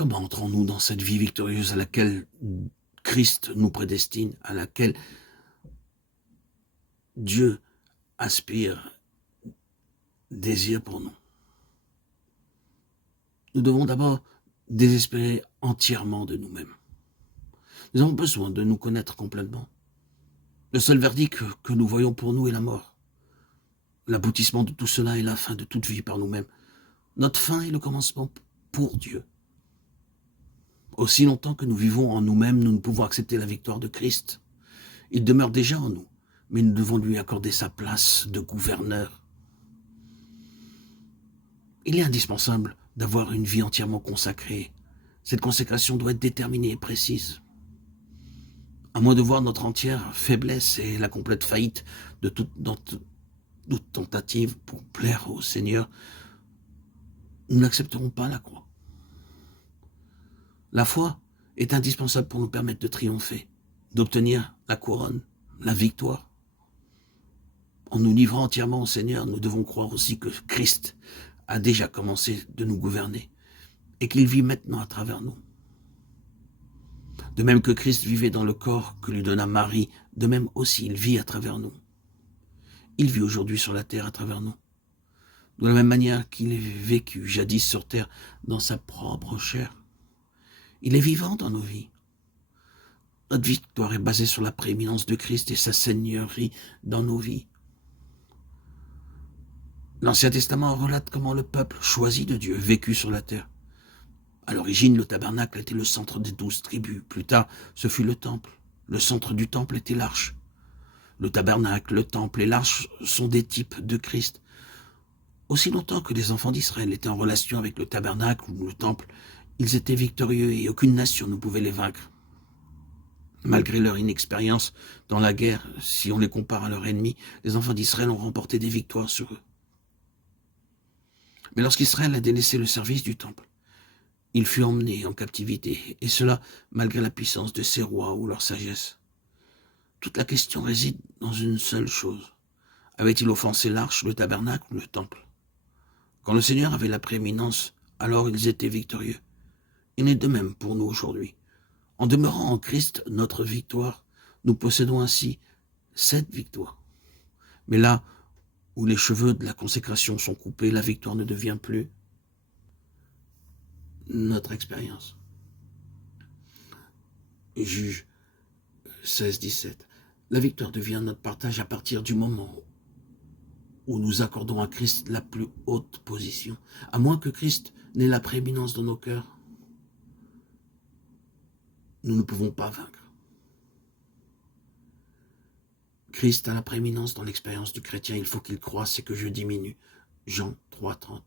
comment entrons-nous dans cette vie victorieuse à laquelle Christ nous prédestine, à laquelle Dieu aspire, désire pour nous? Nous devons d'abord désespérer entièrement de nous-mêmes. Nous avons besoin de nous connaître complètement. Le seul verdict que nous voyons pour nous est la mort. L'aboutissement de tout cela est la fin de toute vie par nous-mêmes. Notre fin est le commencement pour Dieu. Aussi longtemps que nous vivons en nous-mêmes, nous ne pouvons accepter la victoire de Christ. Il demeure déjà en nous, mais nous devons lui accorder sa place de gouverneur. Il est indispensable d'avoir une vie entièrement consacrée. Cette consécration doit être déterminée et précise. À moins de voir notre entière faiblesse et la complète faillite de toute tentative pour plaire au Seigneur, nous n'accepterons pas la croix. La foi est indispensable pour nous permettre de triompher, d'obtenir la couronne, la victoire. En nous livrant entièrement au Seigneur, nous devons croire aussi que Christ a déjà commencé de nous gouverner et qu'il vit maintenant à travers nous. De même que Christ vivait dans le corps que lui donna Marie, de même aussi il vit à travers nous. Il vit aujourd'hui sur la terre à travers nous. De la même manière qu'il est vécu jadis sur terre dans sa propre chair. Il est vivant dans nos vies. Notre victoire est basée sur la prééminence de Christ et sa seigneurie dans nos vies. L'Ancien Testament relate comment le peuple choisi de Dieu vécut sur la terre. À l'origine, le tabernacle était le centre des 12 tribus. Plus tard, ce fut le temple. Le centre du temple était l'arche. Le tabernacle, le temple et l'arche sont des types de Christ. Aussi longtemps que les enfants d'Israël étaient en relation avec le tabernacle ou le temple, ils étaient victorieux et aucune nation ne pouvait les vaincre. Malgré leur inexpérience dans la guerre, si on les compare à leurs ennemis, les enfants d'Israël ont remporté des victoires sur eux. Mais lorsqu'Israël a délaissé le service du temple, il fut emmené en captivité, et cela malgré la puissance de ses rois ou leur sagesse. Toute la question réside dans une seule chose. Avait-il offensé l'arche, le tabernacle ou le temple? Quand le Seigneur avait la prééminence, alors ils étaient victorieux. Il en est de même pour nous aujourd'hui. En demeurant en Christ, notre victoire, nous possédons ainsi cette victoire. Mais là où les cheveux de la consécration sont coupés, la victoire ne devient plus notre expérience. Juge 16-17. La victoire devient notre partage à partir du moment où nous accordons à Christ la plus haute position. À moins que Christ n'ait la prééminence dans nos cœurs, nous ne pouvons pas vaincre. Christ a la prééminence dans l'expérience du chrétien. Il faut qu'il croisse et que je diminue. Jean 3,30.